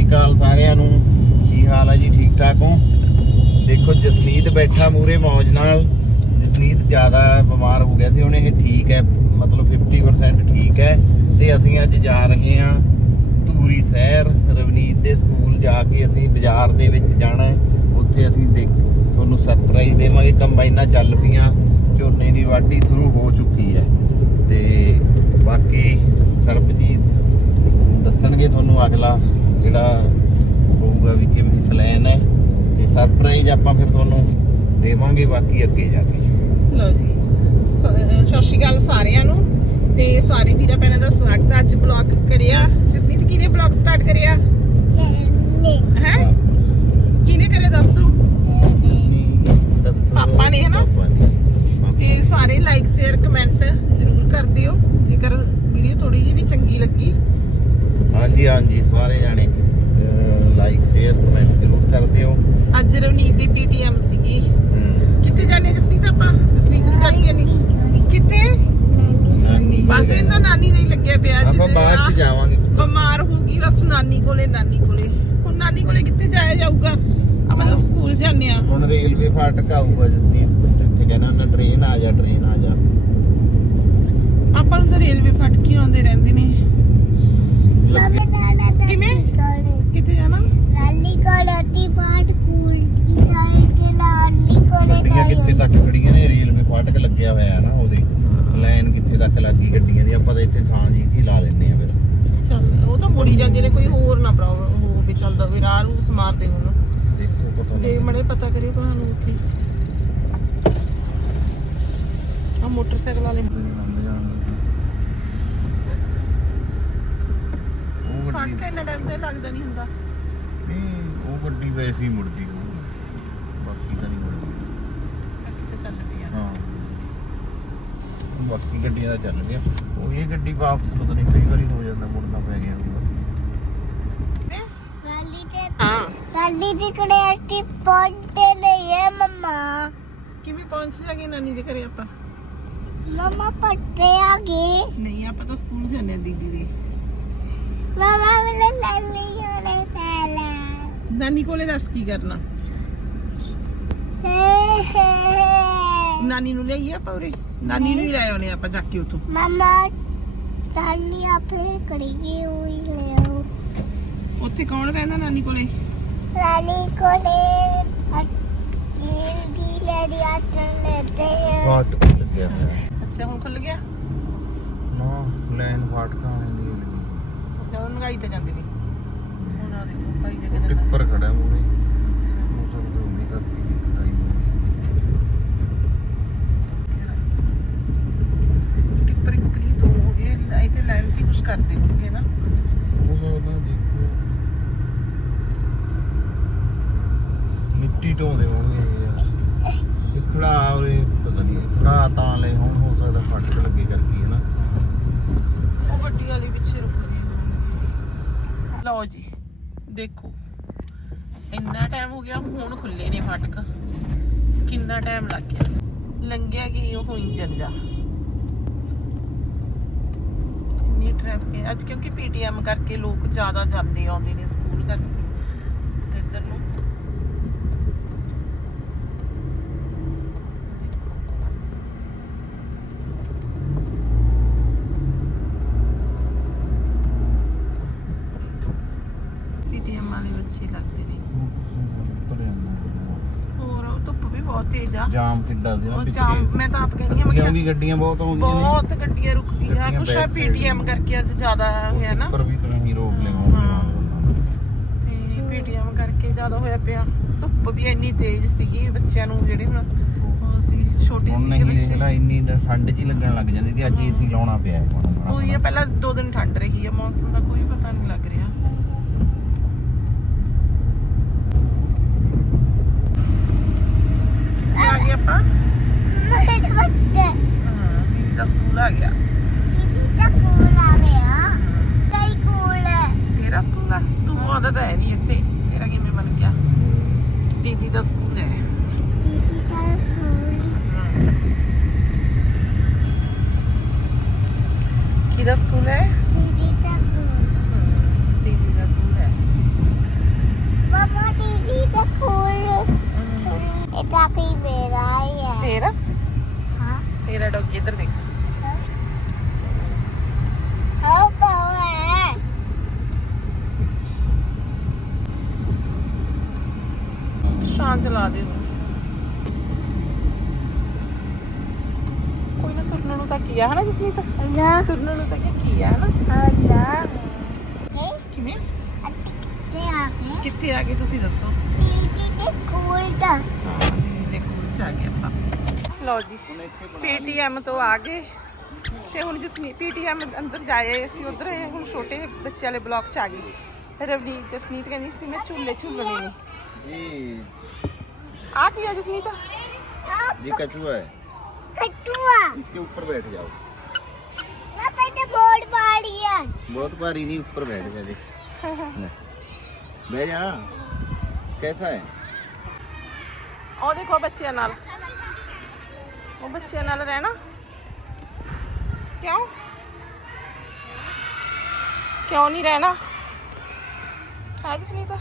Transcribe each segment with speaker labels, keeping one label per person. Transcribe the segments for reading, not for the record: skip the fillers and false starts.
Speaker 1: ਅਕਾਲ ਸਾਰਿਆਂ ਨੂੰ। ਕੀ ਹਾਲ ਹੈ ਜੀ? ਠੀਕ ਠਾਕ ਹੋ? ਦੇਖੋ ਜਸਨੀਤ ਬੈਠਾ ਮੂਰੇ ਮੌਜ ਨਾਲ। ਜਸਨੀਤ ਜ਼ਿਆਦਾ ਬਿਮਾਰ ਹੋ ਗਿਆ ਸੀ, ਹੁਣ ਇਹ ਠੀਕ ਹੈ, ਮਤਲਬ 50% ਠੀਕ ਹੈ। ਤੇ ਅਸੀਂ ਅੱਜ ਜਾ ਰਹੇ ਹਾਂ ਧੂਰੀ ਸ਼ਹਿਰ। ਰਵਨੀਤ ਦੇ ਸਕੂਲ ਜਾ ਕੇ ਅਸੀਂ ਬਾਜ਼ਾਰ ਦੇ ਵਿੱਚ ਜਾਣਾ। ਉੱਥੇ ਅਸੀਂ ਤੁਹਾਨੂੰ ਸਰਪ੍ਰਾਈਜ਼ ਦੇਵਾਂਗੇ। ਕੰਬਾਈਨਾਂ ਚੱਲ ਪਈਆਂ, ਝੋਨੇ ਦੀ ਵਾਢੀ ਸ਼ੁਰੂ ਹੋ ਚੁੱਕੀ ਹੈ। ਤੇ ਬਾਕੀ ਸਰਬਜੀਤ ਦੱਸਣਗੇ ਤੁਹਾਨੂੰ ਅਗਲਾ ਜਿਹੜਾ ਹੋਊਗਾ ਵੀ ਕਿਵੇਂ ਪਲਾਨ ਹੈ, ਤੇ ਸਰਪ੍ਰਾਈਜ਼ ਆਪਾਂ ਫਿਰ ਤੁਹਾਨੂੰ ਦੇਵਾਂਗੇ ਬਾਕੀ ਅੱਗੇ ਜਾ ਕੇ।
Speaker 2: ਲਓ ਜੀ, ਸਤਿ ਸ਼੍ਰੀ ਅਕਾਲ ਸਾਰਿਆਂ ਨੂੰ ਤੇ ਸਾਰੇ ਵੀਰਾਂ ਭੈਣਾਂ ਦਾ ਸਵਾਗਤ ਹੈ। ਅੱਜ ਬਲੌਗ ਕਰਿਆ ਜਸਨੀਤ, ਕਿਹਨੇ ਬਲੌਗ ਸਟਾਰਟ ਕਰਿਆ ਹੈ? ਕਿਹਨੇ ਕਰਿਆ ਦੱਸ ਤੂੰ? ਪਾਪਾ ਨੇ, ਹੈ ਨਾ? ਤੇ ਸਾਰੇ ਲਾਈਕ ਸ਼ੇਅਰ ਕਮੈਂਟ ਜ਼ਰੂਰ ਕਰ ਦਿਓ ਜੇਕਰ ਵੀਡੀਓ ਥੋੜੀ ਜਿਹੀ ਵੀ ਚੰਗੀ ਲੱਗੀ।
Speaker 1: ਹਾਂਜੀ ਸਾਰੇ ਜਾਣੇ ਲਾਈਕ ਸ਼ੇਅਰ ਕਮੈਂਟ ਜ਼ਰੂਰ ਕਰ ਦਿਓ।
Speaker 2: ਅੱਜ ਰਵਨੀਤ ਦੀ ਪੀਟੀਐਮ ਸੀਗੀ। ਕਿੱਥੇ ਜਾਣੇ ਜਸਨੀਤ? ਆਪਾਂ ਜਸਨੀਤ ਨੂੰ ਛੱਡ ਕੇ ਨਹੀਂ ਕਿੱਥੇ,
Speaker 1: ਨਾਨੀ
Speaker 2: ਬਸ ਇਹਨਾਂ ਨਾਨੀ ਦਾ ਹੀ ਲੱਗਿਆ ਪਿਆ।
Speaker 1: ਆਪਾਂ ਬਾਅਦ ਚ ਜਾਵਾਂਗੇ।
Speaker 2: ਬਿਮਾਰ ਹੋ ਗਈ ਬਸ, ਨਾਨੀ ਕੋਲੇ ਹੁਣ ਨਾਨੀ ਕੋਲੇ ਕਿੱਥੇ ਜਾਇਆ ਜਾਊਗਾ? ਆਪਾਂ ਤਾਂ ਸਕੂਲ ਜਾਂਦੇ ਆ।
Speaker 1: ਹੁਣ ਰੇਲਵੇ ਫਾਟਕ ਆਊਗਾ ਜਸਨੀਤ, ਇੱਥੇ ਕਹਿੰਦਾ ਨਾ ਟ੍ਰੇਨ ਆ ਜਾ।
Speaker 2: ਆਪਾਂ ਨੂੰ ਤਾਂ ਰੇਲਵੇ ਫਟਕੇ ਆਉਂਦੇ ਰਹਿੰਦੇ ਨੇ। ਕਿਵੇਂ ਕਿੱਥੇ ਜਾਣਾ?
Speaker 1: ਗੱਡੀਆਂ ਕਿੱਥੇ ਤੱਕ ਖੜੀਆਂ ਨੇ? ਰੇਲਵੇ ਫਾਟਕ ਲੱਗਿਆ ਹੋਇਆ ਹੈ ਨਾ, ਉਹਦੇ ਲਾਈਨ ਕਿੱਥੇ ਤੱਕ ਲੱਗੀ ਗੱਡੀਆਂ ਦੀ। ਆਪਾਂ ਤਾਂ ਇੱਥੇ ਸਾਂਝੀ ਜੀ ਲਾ ਲੈਣੇ ਆ ਫਿਰ।
Speaker 2: ਚੱਲ ਉਹ ਤਾਂ ਮੁੜੀ ਜਾਂਦੇ ਨੇ, ਕੋਈ ਹੋਰ ਨਾ ਪ੍ਰੋਬਲਮ ਹੋਵੇ। ਚੱਲਦਾ ਵੀ ਰਾਹ ਨੂੰ ਸਮਾਰਦੇ ਹੁਣ।
Speaker 1: ਦੇਖੋ ਪਤਾ
Speaker 2: ਤੇ ਮੜੇ ਪਤਾ ਕਰਿਓ ਤੁਹਾਨੂੰ ਉੱਥੇ ਆ ਮੋਟਰਸਾਈਕਲ ਵਾਲੇ ਫਟਕਾ ਇੰਨਾ ਟਾਈਮ ਤੇ ਲੱਗਦਾ ਨਹੀਂ ਹੁੰਦਾ।
Speaker 1: ਉਹ ਗੱਡੀ ਵੈਸੇ ਹੀ ਮੁੜਦੀ ਹੋਊ, ਬਾਕੀ ਤਾਂ ਨਹੀਂ ਮੁੜਦੀ।
Speaker 2: ਕਿੱਥੇ ਚੱਲ ਪਈ ਆ?
Speaker 1: ਹਾਂ, ਬਾਕੀ ਗੱਡੀਆਂ ਦਾ ਚੱਲ ਪਿਆ। ਉਹ ਇਹ ਗੱਡੀ ਵਾਪਸ ਪਤਾ ਨਹੀਂ ਕਈ ਵਾਰੀ ਹੋ ਜਾਂਦਾ, ਮੁੜਨਾ ਪੈ ਗਿਆ ਹੁੰਦਾ। ਕਿਵੇਂ ਪਹੁੰਚ ਜਾਗੇ ਨਾਨੀ ਦੇ ਘਰੇ ਆਪਾਂ?
Speaker 3: ਮਮਾ ਪੱਟੇ ਆ ਗਏ।
Speaker 2: ਨਹੀਂ, ਆਪਾਂ ਤਾਂ ਸਕੂਲ ਜਾਂਦੇ ਆ ਦੀਦੀ ਦੇ।
Speaker 3: ਮਮਾ ਮੈਨੂੰ ਲਾਲੀ ਕੋਲੇ ਪਹਿਲਾਂ
Speaker 2: ਨਾਨੀ ਕੋਲੇ ਦੱਸ ਕੀ ਕਰਨਾ? ਨਾਨੀ ਨੂੰ ਲਿਆਈਏ ਆਪਾਂ ਉਰੇ? ਨਾਨੀ ਨੂੰ ਹੀ ਲੈ ਆਉਣੇ ਆਪਾਂ ਚੱਕ ਕੇ ਉੱਥੋਂ।
Speaker 3: ਮਮਾ ਲਾਲੀ ਆਪੇ ਕੜੀਏ ਹੋਈ ਲੈ।
Speaker 2: ਉੱਥੇ ਕੌਣ ਰਹਿੰਦਾ ਨਾਨੀ ਕੋਲੇ?
Speaker 3: ਲਾਲੀ ਕੋਲੇ ਦੀ ਲੈਡੀ ਆਟਣ ਲੈਤੇ ਹੈ।
Speaker 1: ਫਾਟਕ ਲੱਗਿਆ ਹੋਇਆ।
Speaker 2: ਅੱਛਾ, ਹੁਣ ਖੁੱਲ ਗਿਆ
Speaker 1: ਨਾ, ਲਾਈਨ ਫਾਟਕਾਂ ਆਉਂਦੀ ਹੈ।
Speaker 2: ਅੱਛਾ, ਉਹ ਨਗਾਈ ਤੇ ਜਾਂਦੇ ਨੇ। ਹੁਣ ਆ ਦੇਖੋ ਭਾਈ ਦੇ ਕਿਹਨੇ
Speaker 1: ਟਿੱਪਰ ਖੜਾ ਮੂਰੇ, ਮੌਸਮ ਤੋਂ ਨਹੀਂ ਕਰਦੀ ਦਿਖਾਈ
Speaker 2: ਟਿੱਪਰ ਇਕਣੀ ਦੋ ਹੋ ਗਏ। ਇੱਥੇ ਲਾਈਨ ਤੇ ਕੁਝ ਕਰਦੇ ਹੋਣਗੇ ਨਾ।
Speaker 1: ਹੋ ਸਕਦਾ। ਦੇਖੋ ਮਿੱਟੀ ਢੋਦੇ ਹੋਣਗੇ ਇਹ ਖੜਾ ਉਰੇ, ਪਤਾ ਨਹੀਂ ਖੜਾ ਤਾਂ ਲੈ ਹੁਣ ਹੋ ਸਕਦਾ ਫਾਟਕ ਲੱਗੇ ਕਰਕੇ, ਹੈ ਨਾ?
Speaker 2: ਉਹ ਗੱਡੀ ਵਾਲੀ ਪਿੱਛੇ ਰੁਕ ਗਈ। ਲਓ ਜੀ ਦੇਖੋ, ਇੰਨਾ ਟਾਈਮ ਹੋ ਗਿਆ, ਹੁਣ ਖੁੱਲੇ ਨੇ ਫਾਟਕ। ਕਿੰਨਾ ਟਾਈਮ ਲੱਗ ਗਿਆ, ਲੰਘਿਆ ਕਿ ਉਹ ਹੋਈ ਜਾਂਦਾ। ਇੰਨੀ ਟ੍ਰੈਫਿਕ ਅੱਜ, ਕਿਉਂਕਿ ਪੀਟੀਐਮ ਕਰਕੇ ਲੋਕ ਜ਼ਿਆਦਾ ਜਾਂਦੇ ਆਉਂਦੇ ਨੇ ਸਕੂਲ ਕਰਕੇ ਇੱਧਰ ਨੂੰ। ਲੱਗਦੇ ਨੇ ਹੋਰ। ਧੁੱਪ ਵੀ ਬਹੁਤ ਤੇਜ਼ ਆ,
Speaker 1: ਜਾਮ ਕਿੱਡਾ ਸੀ ਨਾ ਪਿੱਛੇ।
Speaker 2: ਮੈਂ ਤਾਂ ਆਪ ਕਹਿੰਦੀ ਆ,
Speaker 1: ਕਿਉਂਕਿ ਗੱਡੀਆਂ ਬਹੁਤ ਆਉਂਦੀਆਂ ਨੇ,
Speaker 2: ਬਹੁਤ ਗੱਡੀਆਂ ਰੁਕ ਗਈਆਂ। ਕੁਛ ਪੀਟੀਐਮ ਕਰਕੇ ਅੱਜ ਜ਼ਿਆਦਾ ਹੋਇਆ ਨਾ,
Speaker 1: ਪਰ ਵੀ ਤੁਸੀਂ ਰੋਕ ਲਿਆ
Speaker 2: ਤੇ ਪੀਟੀਐਮ ਕਰਕੇ ਜ਼ਿਆਦਾ ਹੋਇਆ ਪਿਆ। ਧੁੱਪ ਵੀ ਇੰਨੀ ਤੇਜ਼ ਸੀਗੀ, ਬੱਚਿਆਂ ਨੂੰ ਜਿਹੜੇ ਹੁਣ ਸੀ ਛੋਟੇ
Speaker 1: ਸੀ ਬੱਚੇ, ਇੰਨੀ ਠੰਡ ਜੀ ਲੱਗਣ ਲੱਗ ਜਾਂਦੀ ਸੀ। ਅੱਜ ਏਸੀ ਲਾਉਣਾ ਪਿਆ
Speaker 2: ਉਹੀ ਆ। ਪਹਿਲਾਂ 2 ਦਿਨ ਠੰਡ ਰਹੀ ਆ, ਮੌਸਮ ਦਾ ਕੋਈ ਪਤਾ ਨਹੀਂ ਲੱਗ ਰਿਹਾ। ਆ ਗਏ ਆਪਾਂ।
Speaker 3: ਮੇਰੇ ਬੱਚੇ
Speaker 2: ਦੀਦੀ ਦਾ ਸਕੂਲ ਆ ਗਿਆ।
Speaker 3: ਦੀਦੀ ਦਾ ਸਕੂਲ ਆ ਗਿਆ। ਕਈ ਸਕੂਲ ਹੈ।
Speaker 2: ਤੇਰਾ ਸਕੂਲ ਆ? ਤੂੰ ਆਉਂਦਾ ਤਾਂ ਹੈ ਨਹੀਂ ਇੱਥੇ, ਤੇਰਾ ਕਿਵੇਂ ਬਣ ਗਿਆ? ਦੀਦੀ ਦਾ ਸਕੂਲ ਹੈ।
Speaker 3: ਦੀਦੀ ਦਾ ਸਕੂਲ।
Speaker 2: ਕਿਹਦਾ ਸਕੂਲ ਹੈ?
Speaker 3: ਦੀਦੀ ਦਾ ਸਕੂਲ।
Speaker 2: ਦੀਦੀ ਦਾ ਸਕੂਲ ਹੈ। ਨਿਸ਼ਾਨ ਚਲਾ ਦੇ ਬਸ। ਕੋਈ ਨਾ ਤੁਰਨ ਨੂੰ ਤਾਂ ਕੀ ਆ ਹਨਾ ਜਸਨੀਤ?
Speaker 3: ਨਾ
Speaker 2: ਤੁਰਨ ਨੂੰ ਤਾਂ ਕੀ ਆ ਹਨਾ?
Speaker 3: ਨਾ
Speaker 2: ਕਿਵੇਂ
Speaker 3: ਤੇ ਆ ਕੇ
Speaker 2: ਕਿੱਥੇ ਆ ਗਏ ਤੁਸੀਂ ਦੱਸੋ?
Speaker 3: ਦੀਦੀ ਦੇ ਕੋਲ ਦਾ
Speaker 2: ਹਾਂ ਦੀਦੀ ਦੇ ਕੋਲ ਚ ਆ ਗਏ ਆਪਾਂ। ਲਓ ਜੀ ਪੀਟੀਐਮ ਤੋਂ ਆ ਗਏ ਤੇ ਹੁਣ ਜਸਨੀਤ ਪੀਟੀਐਮ ਅੰਦਰ ਜਾਏ ਅਸੀਂ ਉਧਰ ਆਏ ਹੁਣ ਛੋਟੇ ਬੱਚੇ ਵਾਲੇ ਬਲਾਕ ਚ ਆ ਗਏ। ਰਵਨੀਤ ਜਸਨੀਤ ਕਹਿੰਦੀ ਸੀ ਮੈਂ ਝੂਲੇ ਝੂਲਣੇ ਨੇ
Speaker 1: ਜੀ
Speaker 2: ਆ ਕੀ ਆ ਜਸਨੀਤ?
Speaker 1: ये कछुआ है,
Speaker 3: कटुआ
Speaker 1: इसके ऊपर बैठ जाओ।
Speaker 3: ना पहले बोर्ड बाड़ी है
Speaker 1: बहुत भारी नहीं, ऊपर बैठ जा देख। ले, बैठ जा। कैसा है?
Speaker 2: ਉਹ ਦੇਖੋ ਬੱਚਿਆਂ ਨਾਲ ਉਹ ਬੱਚਿਆਂ ਨਾਲ ਰਹਿਣਾ ਕਿਉਂ ਕਿਉਂ ਨਹੀਂ ਰਹਿਣਾ ਹੈ ਜਸਨੀਤ?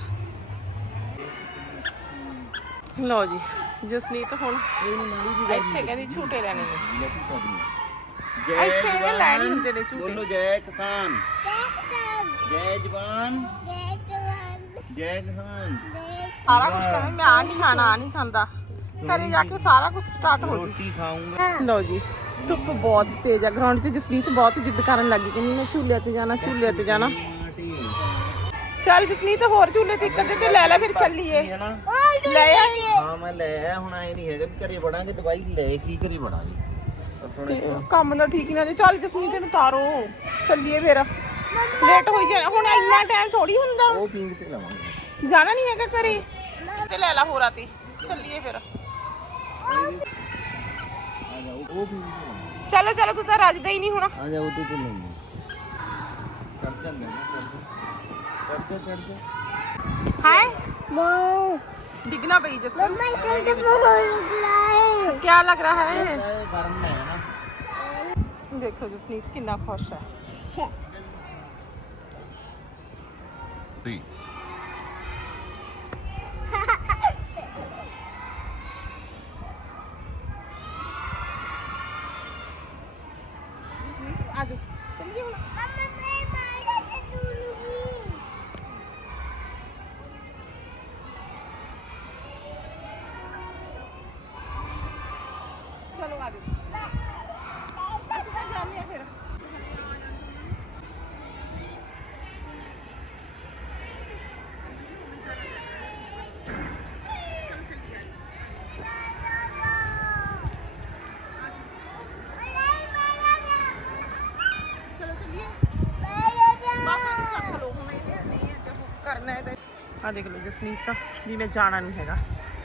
Speaker 2: ਲਓ ਜੀ ਜਸਨੀਤ ਹੁਣ ਇੱਥੇ ਕਹਿੰਦੀ ਝੂਟੇ ਲੈਣੇ ਨੇ। ਇੱਥੇ ਇਹ ਲੈਣੇ ਹੁੰਦੇ ਨੇ ਝੂਟੇ।
Speaker 1: बोलो जय किसान, जय जवान, जय किसान।
Speaker 2: ਸਾਰਾ ਕੁਝ ਕਹਿੰਦੇ ਮੈਂ ਆ ਨਹੀਂ ਖਾਣਾ ਆ ਨਹੀਂ ਖਾਂਦਾ। ਘਰੇ ਜਾ ਕੇ ਸਾਰਾ ਕੁਝ ਸਟਾਰਟ ਹੋ
Speaker 1: रोटी खाऊंगा।
Speaker 2: ਲਓ ਜੀ ਧੁੱਪ ਬਹੁਤ ਤੇਜ਼ ਆ ਗਰਾਊਂਡ 'ਚ। ਜਸਨੀਤ ਬਹੁਤ ਜਿੱਦ ਕਰਨ ਲੱਗੀ ਕਹਿੰਦੀ ਮੈਂ ਝੂਲੇ ਤੇ ਜਾਣਾ ਝੂਲੇ ਤੇ ਜਾਣਾ। ਚੱਲ ਜਸਨੀਤ ਹੋਰ ਝੂਲੇ ਤੇ ਇੱਕ ਅੱਧੇ ਤੇ ਲੈ ਲੈ ਫਿਰ ਚੱਲੀਏ।
Speaker 1: है ना?
Speaker 2: ਲੈ ਆ
Speaker 1: हाँ मैं ले आया हूं। आए नहीं है कि घरे बढ़ांगे दवाई ले की घरे बढ़ांगे। तो सुन
Speaker 2: ਕੰਮ ਦਾ ਠੀਕ ਨਾ ਜੇ। ਚੱਲ ਜਸਨੀਤ ਨੂੰ ਤਾਰੋ ਚੱਲੀਏ ਫਿਰ ਲੇਟ ਹੋਈ ਜਾਣਾ ਹੁਣ। ਇੰਨਾ ਟਾਈਮ ਥੋੜੀ ਹੁੰਦਾ।
Speaker 1: वो पींग ते लवांगे।
Speaker 2: ਜਾਣਾ ਨਹੀਂ ਹੈਗਾ ਘਰੇ ਤੇ ਲੈ ਲਾ ਹੋਰਾਂ ਤੇ ਚੱਲੀਏ ਫਿਰ।
Speaker 1: आ जाओ वो पींग ते लवांगे।
Speaker 2: ਚਲੋ ਚਲੋ ਤੂੰ ਤਾਂ ਰੱਜਦਾ ਹੀ ਨਹੀਂ ਹੁਣ।
Speaker 1: आ जाओ तो लेंगे। चढ़ जा चढ़ जा।
Speaker 2: हाय
Speaker 3: मां
Speaker 2: डिगना पई जसमीत।
Speaker 3: मम्मा इधर से बोल रहा
Speaker 2: क्या लग रहा है?
Speaker 1: गरम है ना।
Speaker 2: देखो जसनीत कितना खुश है। आज चलिए
Speaker 3: मम्मा मैं मारे से दूंगी
Speaker 2: चलो आगे बस उधर जाने फिर। चलो चलिए बस ਇਹਨੂੰ ਚੱਕ ਲਓ ਹੁਣ। ਇਹ ਨਹੀਂ ਅੱਗੇ ਬੁੱਕ ਕਰਨਾ ਹੈ। ਆ ਦੇਖ ਲਓ ਜਸਨੀਤ ਤਾਂ ਵੀ ਮੈਂ ਜਾਣਾ ਨਹੀਂ ਹੈਗਾ।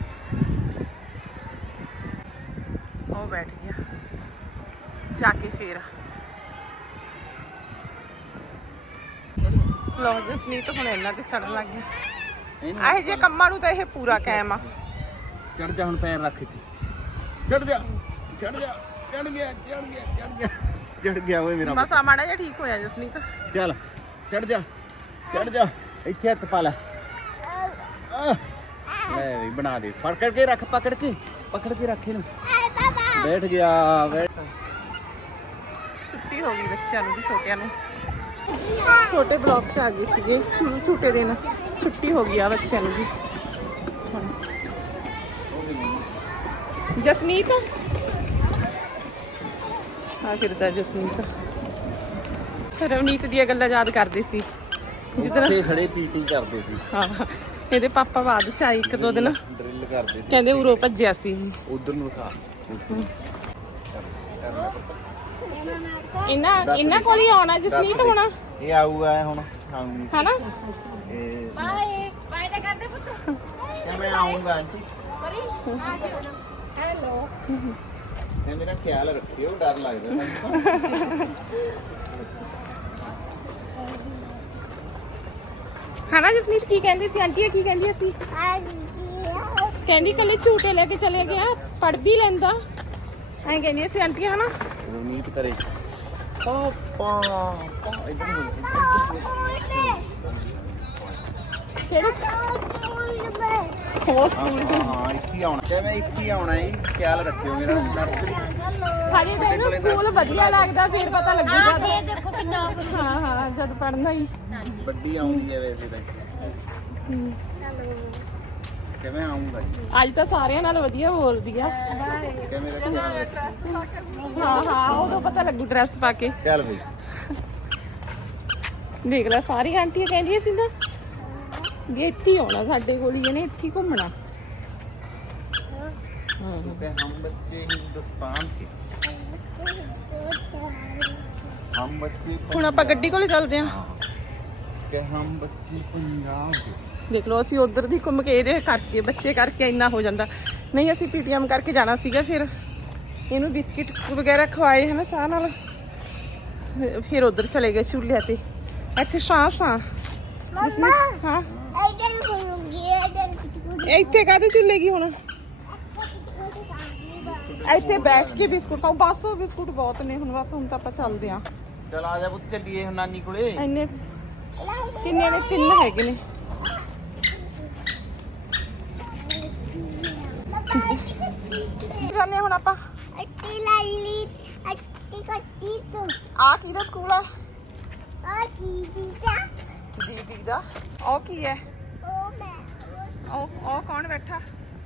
Speaker 2: ਉਹ ਬੈਠ ਗਿਆ ਜਾ ਕੇ ਫੇਰ। ਲਓ ਜਸਨੀਤ ਹੁਣ ਇਹਨਾਂ ਤੇ ਚੜਨ ਲੱਗ ਗਿਆ। ਇਹੋ ਜਿਹੇ ਕੰਮਾਂ ਨੂੰ ਤਾਂ ਇਹ ਪੂਰਾ ਕਾਇਮ ਆ।
Speaker 1: चढ़ जा हुन पैर रख इत्थे। चढ़ जा चढ़ जा। चढ़ गया चढ़ गया चढ़ गया चढ़ गया ओए मेरा।
Speaker 2: ਬਸ ਆ ਮਾੜਾ ਜਿਹਾ ਠੀਕ ਹੋਇਆ ਜਸਨੀਤ।
Speaker 1: चल चढ़ जा इत्थे हत्थ पा ले। ले भी बना दे। पकड़ के रख पकड़ के रख इनू। बैठ गया बैठ।
Speaker 2: ਛੁੱਟੀ ਹੋ ਗਈ ਬੱਚਿਆਂ ਨੂੰ ਵੀ ਛੋਟਿਆਂ ਨੂੰ। ਛੋਟੇ ਬਲੌਕ 'ਚ ਆ ਗਏ ਸੀਗੇ ਛੋਟੇ ਦਿਨ। ਛੁੱਟੀ ਹੋ ਗਈ ਆ ਬੱਚਿਆਂ ਨੂੰ ਜੀ। ਜਸਨੀਤ ਆ ਫਿਰਦਾ ਜਸਨੀਤ। ਰਵਨੀਤ ਦੀਆਂ ਗੱਲਾਂ ਯਾਦ ਕਰਦੇ ਸੀ ਜਿੱਦਣ
Speaker 1: ਉੱਥੇ ਖੜੇ ਪੀਟੀ ਕਰਦੇ ਸੀ।
Speaker 2: ਹਾਂ ਇਹਦੇ ਪਾਪਾ ਬਾਅਦ 'ਚ ਆਏ ਇੱਕ ਦੋ ਦਿਨ
Speaker 1: ਡਰਿਲ ਕਰਦੇ ਸੀ।
Speaker 2: ਕਹਿੰਦੇ ਉਰੋਂ ਭੱਜਿਆ ਸੀ।
Speaker 1: ਉਧਰ ਨੂੰ ਖਾ।
Speaker 2: ਇਹਨਾਂ ਕੋਲ ਹੀ ਆਉਣਾ ਜਸਨੀਤ ਹੁਣ
Speaker 1: ਇਹ ਆਊਗਾ ਹੁਣ ਆਊਂਗੀ
Speaker 2: ਹਨਾ।
Speaker 1: ਇਹ
Speaker 3: बाय बाय ਤਾਂ ਕਰਦੇ ਪੁੱਤ
Speaker 1: क्या मैं आऊंगा आंटी।
Speaker 3: हेलो
Speaker 1: मैं मेरा ख्याल रखियो डर लगता है।
Speaker 2: ਹਨਾ ਜਸਨੀਤ ਕੀ ਕਹਿੰਦੀ ਸੀ ਆਂਟੀ ਕੀ ਕਹਿੰਦੀ ਸੀ? ਕਹਿੰਦੀ ਕੱਲੇ ਝੂਟੇ ਲੈ ਕੇ ਚਲੇ ਗਿਆ ਪੜ ਵੀ ਲੈਂਦਾ ਐਂ ਕਹਿੰਦੀ ਸੀ ਆਂਟੀ ਹਨਾ।
Speaker 1: ਰਵਨੀਤ ਕਰੇ ਪਾਪਾ ਇਧਰ
Speaker 2: ਕਿਹੜੇ ਹੋਰ ਸਕੂਲ
Speaker 1: ਹਾਂ ਇੱਥੇ ਹੀ ਆਉਣਾ ਤੇ ਮੈਂ ਇੱਥੇ ਹੀ ਆਉਣਾ ਜੀ। ਖਿਆਲ ਰੱਖਿਓ ਮੇਰਾ ਨਰਸਰੀ।
Speaker 2: ਹਾਲੇ ਤਾਂ ਇਹਨੂੰ ਸਕੂਲ ਵਧੀਆ ਲੱਗਦਾ ਫੇਰ ਪਤਾ ਲੱਗੂਗਾ।
Speaker 3: ਦੇਖੋ ਕਿੰਨਾ
Speaker 2: ਹਾਂ ਹਾਂ ਜਦ ਪੜਨਾ ਹੀ
Speaker 1: ਵੱਡੀ ਆਉਂਦੀ ਹੈ ਵੈਸੇ ਤਾਂ। ਕਿਵੇਂ ਆਉਂਗਾ
Speaker 2: ਅੱਜ ਤਾਂ ਸਾਰਿਆਂ ਨਾਲ ਵਧੀਆ ਬੋਲਦੀ ਆ
Speaker 1: ਕਿਵੇਂ ਰੱਖਿਆ
Speaker 2: ਹਾਂ ਉਦੋਂ ਪਤਾ ਲੱਗੂ ਡਰੈਸ ਪਾ ਕੇ।
Speaker 1: ਚੱਲ ਬਈ
Speaker 2: ਦੇਖ ਲੈ ਸਾਰੀ ਆਂਟੀਆਂ ਕਹਿੰਦੀਆਂ ਸੀ ਨਾ ਵੀ ਇੱਥੇ ਹੀ ਆਉਣਾ ਸਾਡੇ ਕੋਲ ਹੀ ਇਹਨੇ ਇੱਥੇ ਹੀ ਘੁੰਮਣਾ।
Speaker 1: क्योंकि हम बच्चे हिंदुस्तान के हम बच्चे
Speaker 2: ਹੁਣ ਆਪਾਂ ਗੱਡੀ ਕੋਲੇ ਚੱਲਦੇ ਆਂ।
Speaker 1: कि हम बच्चे पंजाब के
Speaker 2: ਦੇਖ ਲਓ ਅਸੀਂ ਉਧਰ ਦੀ ਘੁੰਮ ਕੇ ਇਹਦੇ ਕਰਕੇ ਬੱਚੇ ਕਰਕੇ ਇੰਨਾ ਹੋ ਜਾਂਦਾ। ਨਹੀਂ ਅਸੀਂ ਪੀਟੀਐਮ ਕਰਕੇ ਜਾਣਾ ਸੀਗਾ, ਫਿਰ ਇਹਨੂੰ ਬਿਸਕਿਟ ਵਗੈਰਾ ਖਵਾਏ ਹੈ ਨਾ ਚਾਹ ਨਾਲ, ਫਿਰ ਉਧਰ ਚਲੇ ਗਏ ਝੂਲਿਆਂ ਤੇ। ਇੱਥੇ ਸ਼ਾਂ ਹਾਂ
Speaker 3: ਇਧਰ ਘੁੰਮੂਗੀ ਇਧਰ
Speaker 2: ਇੱਥੇ ਕਾਹਦੇ ਝੂਲੇਗੀ ਹੁਣ? ਇੱਥੇ ਬੈਠ ਕੇ ਬਿਸਕੁਟ ਖਾਓ ਬਸ। ਬਿਸਕੁਟ ਬਹੁਤ ਨੇ ਹੁਣ, ਬਸ ਹੁਣ ਤਾਂ ਆਪਾਂ ਚੱਲਦੇ ਆਂ।
Speaker 1: चल आ जा पुੱਤ ਚੱਲੀਏ ਹੁਣ ਨਾਨੀ ਕੋਲੇ।
Speaker 2: ਇੰਨੇ ਕਿੰਨੇ ਨੇ? 3 ਹੈਗੇ ਨੇ। ਜਾਣੇ ਹੁਣ ਆਪਾਂ।
Speaker 3: ਅੱਟੀ ਲਾਲੀ ਅੱਟੀ ਕੱਟੀ ਤੋਂ
Speaker 2: ਆ ਕਿਹਦਾ ਸਕੂਲ ਆ?
Speaker 3: ਆ ਦੀਦੀ ਦਾ
Speaker 2: ਦੀਦੀ ਦਾ। ਉਹ ਕੀ ਹੈ?
Speaker 3: ਉਹ ਮੈਂ
Speaker 2: ਉਹ ਕੌਣ ਬੈਠਾ?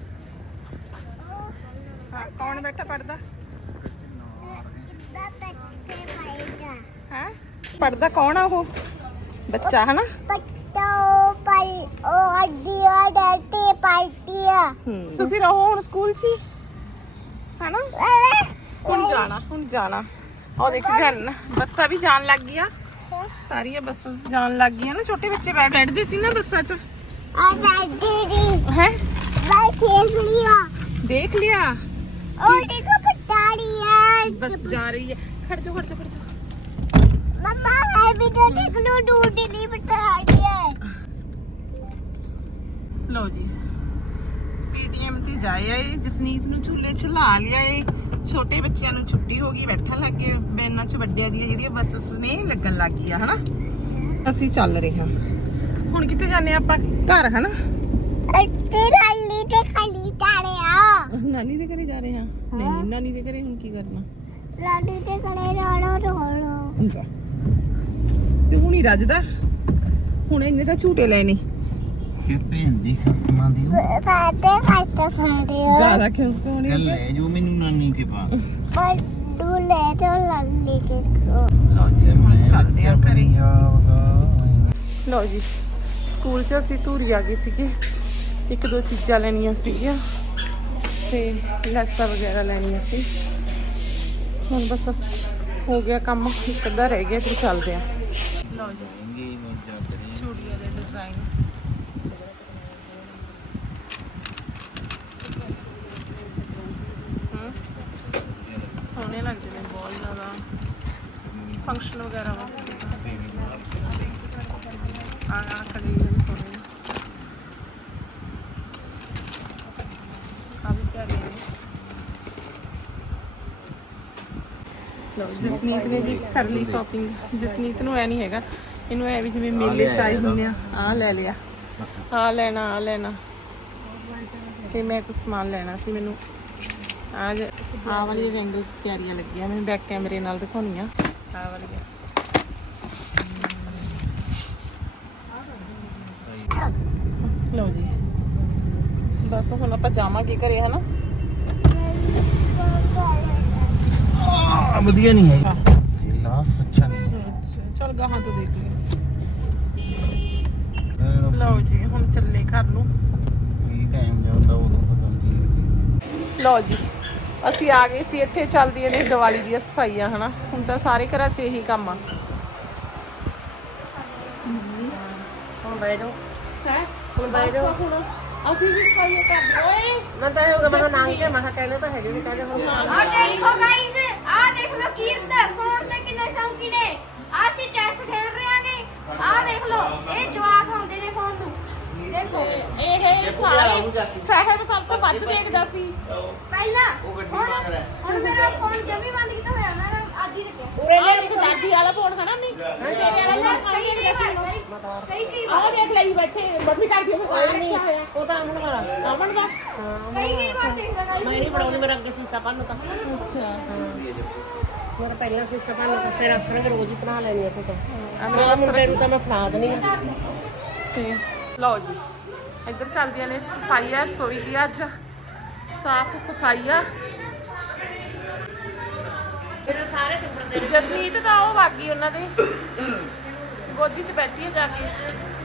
Speaker 2: ਹਾਂ ਕੌਣ ਬੈਠਾ ਪੜਦਾ
Speaker 3: ਕਿੱਦਾਂ ਬੱਚੇ ਪਾਏਗਾ
Speaker 2: ਹੈ? ਪੜਦਾ ਕੌਣ ਆ ਉਹ ਬੱਚਾ ਹੈ ਨਾ?
Speaker 3: ਪੱਟੋ ਪਰ ਉਹ ਅੱਡੀਆ ਡਰਤੇ ਪਾਰਟੀਆ
Speaker 2: ਤੁਸੀਂ ਰਹੋ ਹੁਣ ਸਕੂਲ 'ਚ ਹੀ ਹੈ ਨਾ? ਹੁਣ ਜਾਣਾ ਉਹ ਦੇਖ ਜਾਣ ਬੱਸਾਂ ਵੀ ਜਾਣ ਲੱਗ ਗਈਆਂ। ਸਾਰੀਆਂ ਬੱਸਾਂ ਜਾਣ ਲੱਗ ਗਈਆਂ ਨਾ। ਛੋਟੇ ਬੱਚੇ ਬੈਠਦੇ ਸੀ ਨਾ ਬੱਸਾਂ 'ਚ।
Speaker 3: ਆ ਦੀਦੀ
Speaker 2: ਹੈ
Speaker 3: ਬਾਈ ਖੇਡ ਲਿਆ
Speaker 2: ਦੇਖ ਲਿਆ?
Speaker 3: ਉਹ ਦੇਖੋ ਪਟਾੜੀਆ
Speaker 2: बस जा रही है। खड़ जाओ
Speaker 3: मम्मा मैं भी तो देख लो दूध नहीं पटाड़िया
Speaker 2: लो जी ਪੀਟੀਐਮ ਤੇ ਜਾਏ ਆਏ। ਜਸਨੀਤ ਨੂੰ ਝੂਲੇ ਝੁਲਾ ਲਿਆ ਏ। ਛੋਟੇ ਬੱਚਿਆਂ ਨੂੰ ਛੁੱਟੀ ਹੋ ਗਈ, ਬੈਠਣ ਲੱਗ ਗਏ। ਬੈਨਾਂ 'ਚ ਵੱਡਿਆਂ ਦੀਆਂ ਜਿਹੜੀਆਂ ਬੱਸਸ ਨੇ ਲੱਗਣ ਲੱਗ ਗਈਆਂ ਹਨਾ। ਅਸੀਂ ਚੱਲ ਰਹੇ ਹਾਂ ਹੁਣ। ਕਿੱਥੇ ਜਾਂਦੇ ਆਪਾਂ? ਘਰ ਹਨਾ।
Speaker 3: ਅੱਟੀ ਲਾਲੀ ਤੇ ਖਾਲੀ ਤਾੜਿਆ
Speaker 2: ਨਾਨੀ ਦੇ ਘਰੇ ਜਾ ਰਹੇ ਹਾਂ। ਨਹੀਂ ਨਾਨੀ ਦੇ ਘਰੇ ਹੁਣ ਕੀ ਕਰਨਾ?
Speaker 3: ਲਾਡੀ ਤੇ ਕਲੇ ਰੋੜੋ
Speaker 2: ਤੇ ਹੁਣ ਹੀ ਰੱਜਦਾ। ਹੁਣ ਇਹਨੇ ਤਾਂ ਝੂਟੇ ਲੈਣੇ।
Speaker 1: ਇਹ ਭੇਂਦੀ ਖਸਮਾਂ ਦੀ
Speaker 3: ਫਾਤੇ ਖਾਤੇ ਫਾੜਿਆ
Speaker 2: ਜ਼ਿਆਦਾ ਕਿਉਂ ਸਕਾਉਣੇ?
Speaker 1: ਚੱਲ ਲੈ ਜੋ ਮੈਨੂੰ ਨਾਨੀ ਕੇ ਪਾਸ।
Speaker 3: पर दूल्हे तो लाली के को
Speaker 2: ਲਓ ਜੀ ਹੁਣ ਚੱਲਦੇ ਆ ਘਰੇ।
Speaker 1: पंजाब
Speaker 2: ਲਓ ਜੀ ਸਕੂਲ 'ਚ ਅਸੀਂ ਧੂਰੀ ਆ ਗਏ ਸੀਗੇ। 1-2 ਚੀਜ਼ਾਂ ਲੈਣੀਆਂ ਸੀਗੀਆਂ ਤੇ ਲੈਸਾਂ ਵਗੈਰਾ ਲੈਣੀਆਂ ਸੀ। ਹੁਣ ਬਸ ਹੋ ਗਿਆ ਕੰਮ, ਇੱਕ ਅੱਧਾ ਰਹਿ ਗਿਆ ਫਿਰ ਚੱਲਦੇ ਆ। ਲਓ ਜੀ ਚੂੜੀਆਂ ਦੇ ਡਿਜ਼ਾਈਨ ਸੋਹਣੇ ਲੱਗਦੇ ਨੇ ਬਹੁਤ ਜ਼ਿਆਦਾ ਫੰਕਸ਼ਨ ਵਗੈਰਾ ਵਾਸਤੇ। ਆ ਕੜੀ ਵੀ ਸੋਹਣੇ ਨੇ, ਕਾਫੀ ਪਿਆਰੇ ਨੇ। ਲਓ ਜਸਨੀਤ ਨੇ ਵੀ ਕਰ ਲਈ ਸ਼ਾਪਿੰਗ। ਜਸਨੀਤ ਨੂੰ ਐ ਨਹੀਂ ਹੈਗਾ, ਇਹਨੂੰ ਐ ਵੀ ਜਿਵੇਂ ਮੇਲੇ 'ਚ ਆਏ ਹੁੰਦੇ ਆ। ਆਹ ਲੈ ਲਿਆ, ਆਹ ਲੈਣਾ ਤੇ ਮੈਂ ਕੁਝ ਸਮਾਨ ਲੈਣਾ ਸੀ। ਮੈਨੂੰ ਆਹ ਵਾਲੀ ਬੈਂਗਲਸ ਪਿਆਰੀਆਂ ਲੱਗੀਆਂ। ਮੈਂ ਬੈਕ ਕੈਮਰੇ ਨਾਲ ਦਿਖਾਉਣੀ ਆ। ਆਹ ਵਾਲੀਆਂ ਲਓ ਜੀ ਬਸ ਹੁਣ ਆਪਾਂ ਜਾਵਾਂਗੇ ਘਰੇ ਹਨਾ।
Speaker 1: ਵਧੀਆ ਨਹੀਂ ਹੈ ਲਾ ਅੱਛਾ ਨਹੀਂ
Speaker 2: ਚਲ ਗਾਹਾਂ ਤੋਂ ਦੇਖ ਲਈ। ਲਓ ਜੀ ਹੁਣ ਚੱਲੇ ਘਰ ਨੂੰ।
Speaker 1: ਇਹ ਟਾਈਮ ਜਾਂਦਾ ਉਦੋਂ ਪਤਾ ਨਹੀਂ।
Speaker 2: ਲਓ ਜੀ ਅਸੀਂ ਆ ਗਏ ਸੀ। ਇੱਥੇ ਚੱਲਦੀਆਂ ਨੇ ਦੀਵਾਲੀ ਦੀਆਂ ਸਫਾਈਆਂ ਹਨਾ। ਹੁਣ ਤਾਂ ਸਾਰੇ ਘਰਾਂ 'ਚ ਇਹੀ ਕੰਮ ਆ।
Speaker 4: ਹੁਣ ਬੈਠ ਜਾਓ
Speaker 2: ਹੈ
Speaker 4: ਹੁਣ ਬੈਠ ਜਾਓ
Speaker 2: ਹੁਣ ਅਸੀਂ ਵੀ ਸਫਾਈਆਂ ਕਰਦੇ ਓਏ।
Speaker 4: ਮੈਂ ਤਾਂ ਇਹ ਹੋ ਗਿਆ ਮੈਂ ਨੰਗ ਕੇ ਮੈਂ ਕਿਹਾ ਕਹਿੰਦੇ ਤਾਂ ਹੈਗੇ ਵੀ ਕਹਿੰਦੇ ਹੁਣ
Speaker 3: आ देखो गाइस आ देख लो कीर्त फोन ते किन्ने शौकी ने आसी चेस खेल रहे आंगे आ देख लो ए जवाक होंदे ने फोन ਨੂੰ देखो
Speaker 2: ਇਹ ਸਾਰੇ ਸਾਹਿਬ ਸਭ ਤੋਂ ਵੱਧ ਦੇਖਦਾ ਸੀ
Speaker 3: ਪਹਿਲਾਂ ਹੁਣ ਮੇਰਾ ਫੋਨ ਜਮੀ ਬੰਦ ਕੀਤਾ ਹੋਇਆ ਮੈਂ ਅੱਜ ਹੀ ਦੇਖਿਆ
Speaker 2: ਉਰੇ ਲੈ ਇੱਕ ਦਾਦੀ ਵਾਲਾ ਫੋਨ ਖੜਾ ਨਹੀਂ ਤੇਰੇ ਵਾਲਾ
Speaker 3: ਕਈ ਵਾਰ
Speaker 2: ਆਹ ਦੇਖ ਲਈ ਬੈਠੇ ਬੱਠੀ ਕਰਕੇ ਉਹ ਰੱਖਿਆ ਹੋਇਆ।
Speaker 4: ਉਹ ਤਾਂ ਅਮਨ ਵਾਲਾ
Speaker 2: ਅਮਨ ਦਾ
Speaker 3: ਕਈ ਵਾਰ ਦੇਖਦਾ
Speaker 4: ਮੈਂ
Speaker 3: ਗਾइस
Speaker 4: ਨਹੀਂ ਬਣਾਉਂਦੀ ਮੇਰਾ ਅੱਗੇ ਸੀਸਾ ਭੰਨ ਤਾਂ
Speaker 2: ਅੱਛਾ
Speaker 4: ਮੇਰਾ ਪਹਿਲਾਂ ਸੀਸਾ ਭੰਨ ਤਾਂ ਫਿਰ ਆਖਣਗੇ ਰੋਜ਼ ਹੀ ਬਣਾ ਲੈਣੀ ਆ ਤੂੰ ਤਾਂ
Speaker 2: ਅਮਨ
Speaker 4: ਮੁੰਡੇ ਨੂੰ ਤਾਂ ਮੈਂ ਫੜਾ ਦੇਣੀ ਆ
Speaker 2: ਤੇ ਲਓ ਜੀ ਇੱਧਰ ਚੱਲਦੀਆਂ ਨੇ ਸਫਾਈ ਆ ਰਸੋਈ ਦੀ ਅੱਜ ਸਾਫ ਸਫਾਈ ਆ
Speaker 4: ਸਾਰੇ ਟੱਬਰ ਦੇ
Speaker 2: ਜਸਮੀਤ ਤਾਂ ਉਹ ਵਾਗੀ ਉਹਨਾਂ ਦੇ ਗੋਦੀ 'ਚ ਬੈਠੀ ਹੈ ਜਾ ਕੇ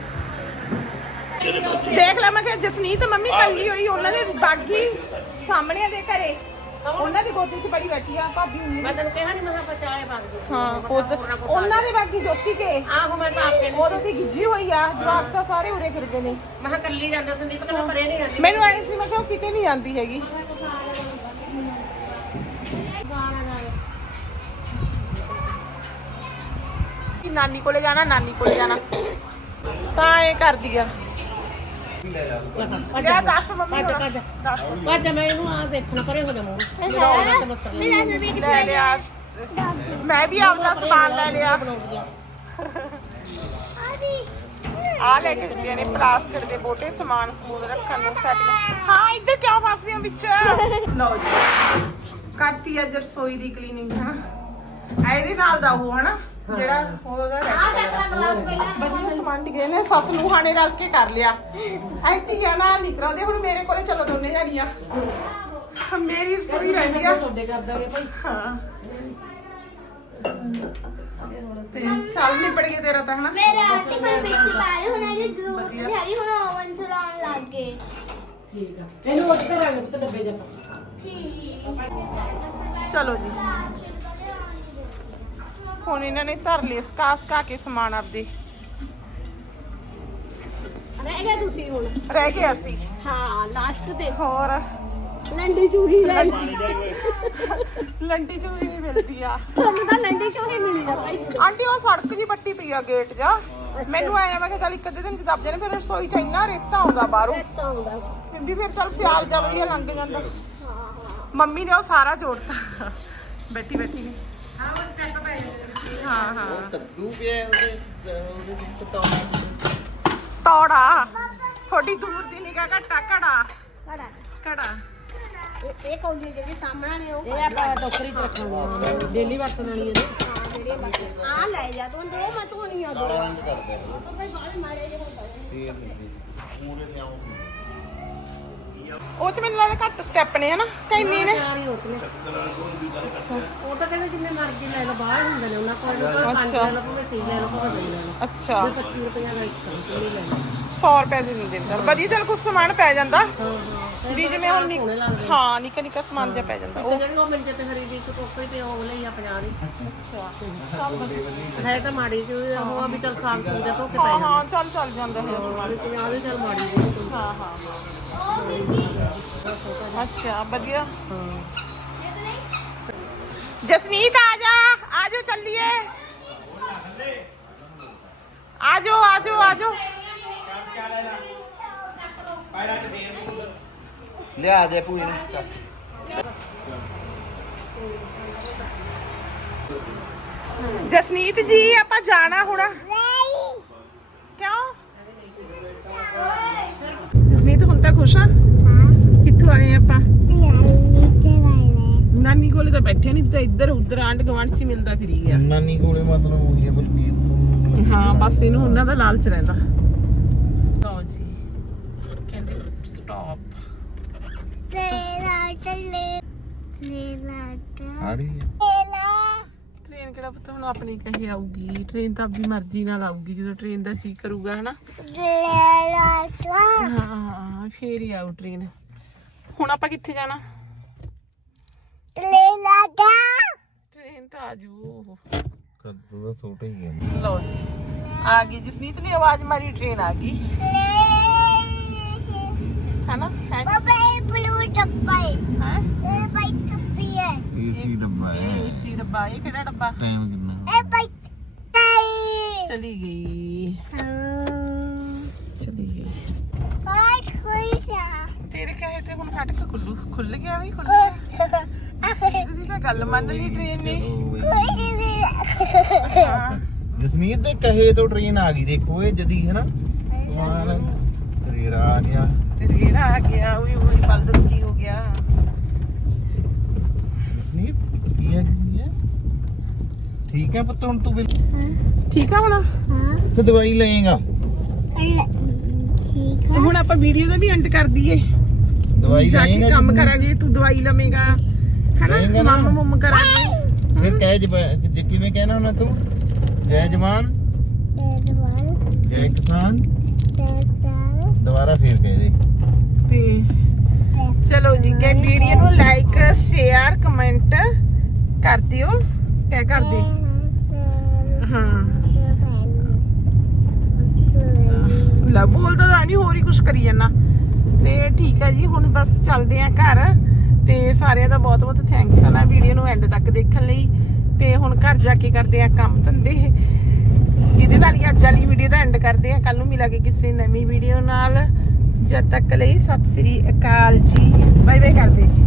Speaker 2: ਦੇਖ ਲੈ ਮੈਂ ਕਿਹਾ ਜਸਨੀਤ ਮੰਮੀ ਕੱਲੀ ਹੋਈ ਉਹਨਾਂ ਦੇ ਬਾਗੀ ਸਾਹਮਣੇ ਦੇ ਘਰੇ ਉਹਨਾਂ ਦੀ ਗੋਦੀ 'ਚ ਬੜੀ ਬੈਠੀ ਆ ਭਾਬੀ ਹੁੰਦੀ
Speaker 4: ਮੈਂ ਤੈਨੂੰ ਕਿਹਾ ਨਹੀਂ ਮੈਂ ਕਿਹਾ ਬਚਾਏ ਬਾਗ ਦੀ
Speaker 2: ਹਾਂ ਉਹਨਾਂ ਦੇ ਬਾਗੀ ਜੋਤੀ ਕੇ
Speaker 4: ਆਹੋ ਮੈਂ ਤਾਂ ਆਪੇ
Speaker 2: ਉਦੋਂ ਦੀ ਗਿੱਜੀ ਹੋਈ ਆ ਜਵਾਕ ਤਾਂ ਸਾਰੇ ਉਰੇ ਫਿਰਦੇ ਨੇ
Speaker 4: ਮੈਂ ਕਿਹਾ ਕੱਲੀ ਜਾਂਦਾ ਸੰਦੀਪ ਕਹਿੰਦਾ ਪਰੇ ਨਹੀਂ ਜਾਂਦੀ
Speaker 2: ਮੈਨੂੰ ਆਏ ਸੀ ਮੈਂ ਕਿਹਾ ਉਹ ਕਿਤੇ ਨਹੀਂ ਜਾਂਦੀ ਹੈਗੀ ਨਾਨੀ ਕੋਲੇ ਜਾਣਾ ਤਾਂ ਇਹ ਕਰਦੀ ਆ ਲਿਆ ਦੱਸ ਮੰਮੀ ਹੁਣ। ਦੱਸ
Speaker 4: ਭੱਜ ਮੈਂ ਇਹਨੂੰ ਆ ਦੇਖਣਾ ਪਰੇ ਹੋ ਜਾ ਮੂੰਹ
Speaker 2: ਲੈ ਲਿਆ ਮੈਂ ਵੀ ਆਪਦਾ ਸਮਾਨ ਲੈ ਲਿਆ ਆ ਲੈ ਕੇ ਦਿੱਤੀਆਂ ਨੇ ਪਲਾਸਟਿਕ ਦੇ ਬੋਟੇ ਸਮਾਨ ਸਮੂਨ ਰੱਖਣ ਨੂੰ ਸੈਟੀਆਂ ਹਾਂ ਇੱਧਰ ਕਿਉਂ ਫਸਦੀਆਂ ਵਿੱਚ ਲਓ ਜੀ ਕਰਤੀ ਅੱਜ ਰਸੋਈ ਦੀ ਕਲੀਨਿੰਗ ਹਨਾ ਇਹਦੇ ਨਾਲ ਦਾ ਉਹ ਹਨਾ ਜਿਹੜਾ ਉਹਦਾ ਵਧੀਆ ਸਮਾਨ ਟਿਕੇ ਨੇ ਸੱਸ ਨੂੰ ਹਾਣੇ ਰਲ ਕੇ ਕਰ ਲਿਆ ਐਤੀ ਆ ਨਾਲ ਨਹੀਂ ਕਰਾਉਂਦੇ ਹੁਣ ਮੇਰੇ ਕੋਲੇ ਚਲੋ ਦੋਨੇ ਜਾਣੀਆਂ ਮੇਰੀ ਰਸੋਈ ਰਹਿੰਦੀ ਆ
Speaker 4: ਤੁਹਾਡੇ ਕਰ ਦਾਂਗੇ ਭਾਈ
Speaker 2: ਹਾਂ ਤੇ ਚੱਲ ਨਿਬੜ ਗਿਆ ਤੇਰਾ ਤਾਂ ਹਨਾ
Speaker 3: ਮੇਰੇ ਆਰਟੀਕਲ ਵਿੱਚ ਪਾਏ ਹੁਣ ਇਹ ਜ਼ਰੂਰਤ ਨਹੀਂ ਹੈਗੀ ਹੁਣ ਓਵਨ ਚਲਾਉਣ ਲੱਗ ਗਏ
Speaker 4: ਠੀਕ ਆ ਇਹਨੂੰ ਉੱਠ ਕਰਾਂਗੇ ਪੁੱਤ ਡੱਬੇ ਜਾ
Speaker 2: ਚਲੋ ਜੀ ਹੁਣ ਇਹਨਾਂ ਨੇ ਧਰ ਲਏ ਸਕਾ ਕੇ ਸਮਾਨ ਆਪਦੇ
Speaker 3: ਰਹਿ ਗਿਆ ਤੁਸੀਂ ਹੁਣ
Speaker 2: ਰਹਿ ਗਏ ਅਸੀਂ
Speaker 3: ਹਾਂ ਲਾਸਟ ਤੇ
Speaker 2: ਹੋਰ
Speaker 3: ਲੰਡੀ ਚੂਹੀ
Speaker 2: ਲੰਡੀ ਚੂਹੀ ਨਹੀਂ ਮਿਲਦੀ ਆ
Speaker 3: ਤੁਹਾਨੂੰ ਤਾਂ ਲੰਡੀ ਚੂਹੀ ਮਿਲੀ ਆ ਭਾਈ
Speaker 2: ਆਂਟੀ ਉਹ ਸੜਕ ਜੀ ਪੱਟੀ ਪਈ ਆ ਗੇਟ ਜਾ ਮੈਨੂੰ ਆਇਆ ਮੈਂ ਕਿਹਾ ਚੱਲ ਇੱਕ ਅੱਧੇ ਦਿਨ ਚ ਦੱਬ ਜਾਣੇ ਫਿਰ ਰਸੋਈ ਚ ਇੰਨਾ ਰੇਤਾ ਆਉਂਦਾ ਬਾਹਰੋਂ ਵੀ ਫਿਰ ਚੱਲ ਸਿਆਲ ਜਾ ਵਧੀਆ ਲੰਘ ਜਾਂਦਾ ਮੰਮੀ ਨੇ ਉਹ ਸਾਰਾ ਜੋੜਤਾ ਬੈਠੀ ਨੇ ਹਾਂ ਹਾਂ
Speaker 1: ਕੱਦੂ ਪਿਆ ਉਹਦੇ
Speaker 2: ਤੋੜਾ ਥੋੜੀ ਦੂਰ ਦੀ ਨਿਗਾਹ ਘਟਾ ਕੜਾ
Speaker 3: ਇਹ ਕੌਲੀ ਜਿਹੜੀ ਸਾਹਮਣੇ ਨੇ ਉਹ
Speaker 4: ਇਹ ਆਪਾਂ ਟੋਕਰੀ ਚ ਰੱਖਾਂਗੇ ਡੇਲੀ ਵਰਤਣ ਵਾਲੀ ਹੈ
Speaker 3: ਆ ਲੈ ਜਾ ਤੂੰ ਦੋ ਮੈਂ ਤੂੰ ਨਹੀਂ ਆ ਦੋ
Speaker 1: ਕਾਲਾ ਰੰਗ ਕਰਦਾ
Speaker 3: ਭਾਈ ਬਾਹਰ ਮਾਰੇ ਜੇ ਹੁੰਦਾ
Speaker 1: ਇਹ ਪੂਰੇ ਸਿਆਉਂ
Speaker 2: ਉਹ ਚ ਮੈਨੂੰ ਲੱਗਦਾ ਘੱਟ ਸਟੈਪ ਨੇ ਹਨਾ ਕੈਨੀ ਨੇ
Speaker 4: ਚਾਰ ਹੀ ਹੋਤਨੇ ਉਹ ਤਾਂ ਕਹਿੰਦੇ ਜਿੰਨੇ ਮਰਜ਼ੀ ਲੈ ਲਓ ਬਾਹਰ ਹੁੰਦੇ ਨੇ ਉਹਨਾਂ ਕੋਲ ਕੋਈ 5 ਲੈ ਲਓ ਕੋਈ 6 ਲੈ ਲਓ ਕੋਈ 2 ਲੈ ਲਓ
Speaker 2: ਅੱਛਾ
Speaker 4: 25 ਰੁਪਏ ਦਾ ਇੱਕ ਕੋਈ ਲੈ ਲਓ
Speaker 2: 100 ਰੁਪਏ ਦੇ ਦਿੰਦੇ ਨੇ ਵਧੀਆ ਚੱਲ ਕੁਝ ਸਮਾਨ ਪੈ ਜਾਂਦਾ
Speaker 4: ਹਾਂ ਹਾਂ
Speaker 2: ਵੀ ਜਿਵੇਂ ਹੁਣ
Speaker 4: ਸੋਹਣੇ ਲੱਗਦੇ
Speaker 2: ਹਾਂ ਨਿੱਕਾ ਸਮਾਨ ਜਿਹਾ ਪੈ ਜਾਂਦਾ
Speaker 4: ਉਹ ਜਿਹੜੀ ਉਹ ਮਿਲ ਜੇ ਤੇ ਖਰੀਦੀ ਇੱਕ ਟੋਕਰੀ ਤੇ ਉਹ ਲਈ ਆ 50 ਦੀ ਹੈ ਤਾਂ ਮਾੜੀ ਜੀ ਉਹ ਆ ਵੀ ਚੱਲ ਸਾਗ ਸੂਗ ਦਾ ਧੋ ਕੇ ਪੈ
Speaker 2: ਹਾਂ ਚੱਲ ਜਾਂਦਾ ਹੈ
Speaker 4: ਜਾਂਦਾ 50 ਦੀ ਚੱਲ ਮਾੜੀ ਜੀ
Speaker 2: ਹਾਂ ਅੱਛਾ ਵਧੀਆ ਜਸਮੀਤ ਆ ਜਾ ਚੱਲੀਏ ਆ ਜਾਓ
Speaker 1: ਲਿਆ ਦੇ ਪੂਈ ਨੂੰ
Speaker 2: ਜਸਨੀਤ ਜੀ ਆਪਾਂ ਜਾਣਾ ਹੁਣ ਕਿਉਂ ਜਸਨੀਤ ਹੁਣ ਤਾਂ ਖੁਸ਼ ਆ ਕਿੱਥੋਂ ਆਏ ਆਪਾਂ ਨਾਨੀ ਕੋਲੇ ਤਾਂ ਬੈਠੇ ਨਹੀਂ ਤਾਂ ਇੱਧਰ ਉੱਧਰ ਆਂਢ ਗੁਆਂਢ 'ਚ ਹੀ ਮਿਲਦਾ ਫਿਰੀ ਗਿਆ
Speaker 1: ਨਾਨੀ ਕੋਲੇ ਮਤਲਬ ਉਹੀ ਹੈ ਬਲਕੀਤ
Speaker 2: ਹਾਂ ਬਸ ਇਹਨੂੰ ਉਹਨਾਂ ਦਾ ਲਾਲਚ ਰਹਿੰਦਾ ਲਓ ਜੀ ਕਹਿੰਦੇ ਸਟਾਪ
Speaker 1: ਆ ਰਹੀ ਹੈ
Speaker 2: ਟ੍ਰੇਨ ਕਿਹੜਾ ਪਤਾ ਹੁਣ ਆਪਣੀ ਕਹੇ ਆਊਗੀ ਟ੍ਰੇਨ ਤਾਂ ਆਪਣੀ ਮਰਜ਼ੀ ਨਾਲ ਆਊਗੀ ਜਦੋਂ ਟ੍ਰੇਨ ਦਾ ਜੀ ਕਰੂਗਾ ਹਨਾ ਹਾਂ ਫੇਰ ਹੀ ਆਊ ਟ੍ਰੇਨ ਹੁਣ ਆਪਾਂ ਕਿੱਥੇ ਜਾਣਾ ਟ੍ਰੇਨ ਤਾਂ ਆਜੂ
Speaker 1: ਕੱਦੂ ਦਾ ਛੋਟਾ ਹੀ ਹੈ
Speaker 2: ਲਓ ਜੀ ਆ ਗਈ ਜਸਨੀਤ ਨੇ ਆਵਾਜ਼ ਮਾਰੀ ਟ੍ਰੇਨ ਆ ਗਈ ਹੈਨਾ ਹੈ
Speaker 1: ਏਸੀ ਡੱਬਾ ਹੈ
Speaker 2: ਏਸੀ ਡੱਬਾ ਇਹ ਕਿਹੜਾ ਡੱਬਾ
Speaker 1: ਟਾਈਮ ਕਿੰਨਾ
Speaker 2: ਚਲੀ ਗਈ ਤੇਰੇ ਕਹੇ ਤੇ ਹੁਣ ਫਟਕ ਖੁੱਲ ਗਿਆ ਵੀ ਖੁੱਲ ਗਿਆ ਤੁਸੀਂ ਤਾਂ ਗੱਲ ਮੰਨ ਲਈ ਟ੍ਰੇਨ ਨੇ
Speaker 1: ਜਸਨੀਤ ਦੇ ਕਹੇ ਤੋਂ ਟ੍ਰੇਨ ਆ ਗਈ ਦੇਖੋ ਇਹ ਜਦੀ ਹੈ ਨਾ ਰੇਰਾ ਆ ਗਿਆ
Speaker 2: ਟ੍ਰੇਨ ਆ ਗਿਆ ਉਹੀ ਬਲਦ ਕੀ ਹੋ ਗਿਆ
Speaker 1: ਜਸਨੀਤ ਕੀ ਹੈ ਠੀਕ ਹੈ ਪੁੱਤ ਹੁਣ ਤੂੰ
Speaker 2: ਠੀਕ ਆ ਹੁਣ
Speaker 1: ਤੇ ਦਵਾਈ ਲਏਗਾ
Speaker 3: ਠੀਕ
Speaker 2: ਹੁਣ ਆਪਾਂ ਵੀਡੀਓ ਦਾ ਵੀ ਐਂਡ ਕਰ ਦਈਏ।
Speaker 1: ਦਵਾਈ
Speaker 2: ਜਾ ਕੇ
Speaker 1: ਲਏਂਗਾ
Speaker 2: ਕੰਮ
Speaker 1: ਜਸਨੀਤ?
Speaker 2: ਕਰਾਂਗੇ, ਤੂੰ ਦਵਾਈ ਲਵੇਂਗਾ
Speaker 1: ਲਏਂਗਾ
Speaker 2: ਹਨਾ,
Speaker 1: ਨਾ?
Speaker 2: ਮੰਮ ਕਰਾਂਗੇ।
Speaker 1: ਫਿਰ ਕਹਿ ਕਿਵੇਂ ਕਹਿਣਾ ਹੁੰਦਾ ਤੂੰ? ਜੈ ਜਵਾਨ ਜੈ ਕਿਸਾਨ। ਦੁਬਾਰਾ ਫੇਰ ਕਹਿ ਦੇ।
Speaker 2: ਤੇ ਚਲੋ ਜੀ ਕਿ ਵੀਡੀਓ ਨੂੰ ਲਾਈਕ ਸ਼ੇਅਰ ਕਮੈਂਟ ਕਰ ਦਿਓ। ਕਹਿ ਕਰਦੇ ਹਾਂ ਲਾ ਬੋਲਦਾ ਤਾਂ ਨਹੀਂ, ਹੋਰ ਹੀ ਕੁਝ ਕਰੀ ਜਾਣਾ। ਤੇ ਠੀਕ ਆ ਜੀ, ਹੁਣ ਬਸ ਚੱਲਦੇ ਆ ਘਰ। ਤੇ ਸਾਰਿਆਂ ਦਾ ਬਹੁਤ ਬਹੁਤ ਥੈਂਕਸ ਤਾਂ ਨਾ ਵੀਡੀਓ ਨੂੰ ਐਂਡ ਤੱਕ ਦੇਖਣ ਲਈ। ਤੇ ਹੁਣ ਘਰ ਜਾ ਕੇ ਕਰਦੇ ਆ ਕੰਮ ਧੰਦੇ। ਇਹਦੇ ਨਾਲ ਹੀ ਅੱਜ ਵਾਲੀ ਵੀਡੀਓ ਦਾ ਐਂਡ ਕਰਦੇ ਆ। ਕੱਲ ਨੂੰ ਮਿਲਾਂਗੇ ਕਿਸੇ ਨਵੀਂ ਵੀਡੀਓ ਨਾਲ। ਜਦ ਤੱਕ ਲਈ ਸਤਿ ਸ੍ਰੀ ਅਕਾਲ ਜੀ, ਬਾਏ ਬਾਏ ਕਰਦੇ।